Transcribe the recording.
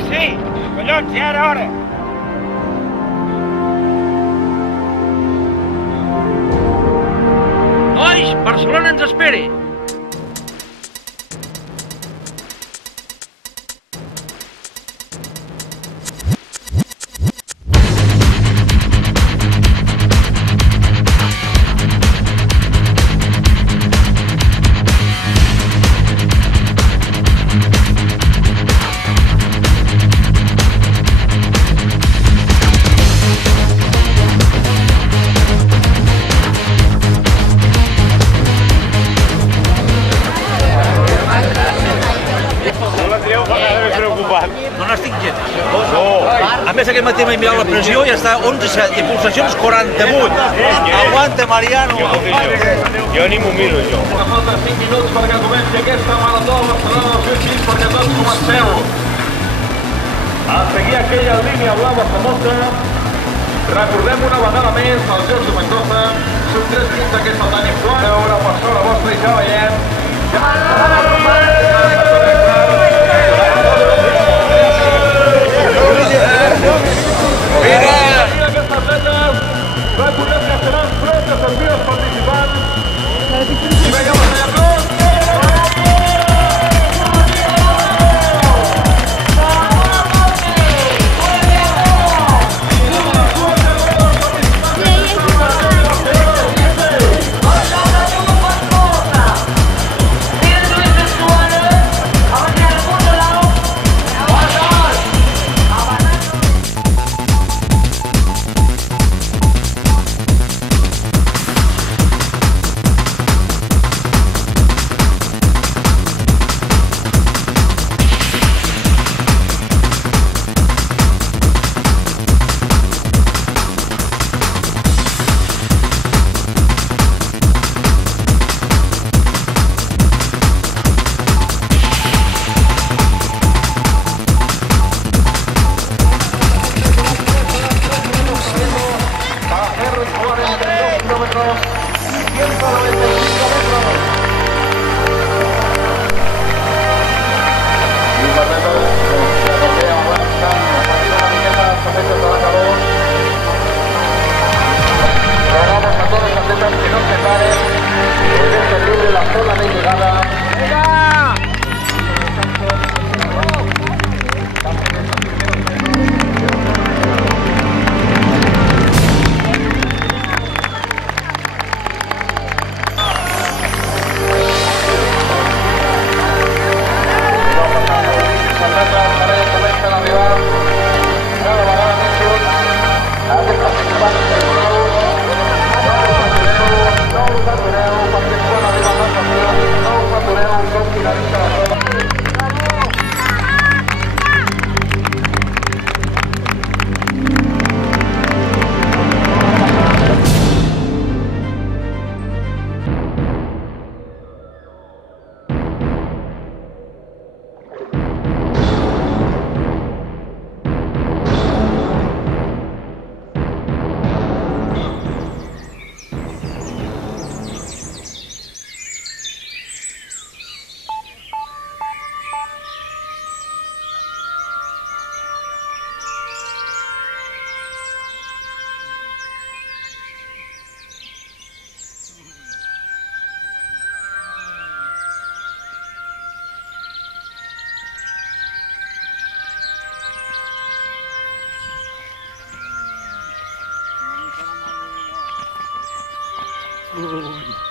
sí! Collons, ja era hora! Nois, Barcelona ens espera! No n'estic gens. No. A més, aquest matí m'he mirat la pressió i està 11,7 i pulsacions 48. Aguanta, Mariano. Jo ni m'ho miro, jo. Falta 5 minuts perquè comenci aquesta marató a Barcelona 2006 perquè tots comenceu a seguir aquella línia blava famosa. Recordem una vegada més els Jocs de Mendoza. Són 3:15 aquesta tall influent. Una persona vostra i ja veiem. Aquests atletes recordem que seran 30 servides participants i veiem els guanyadors. Ooh.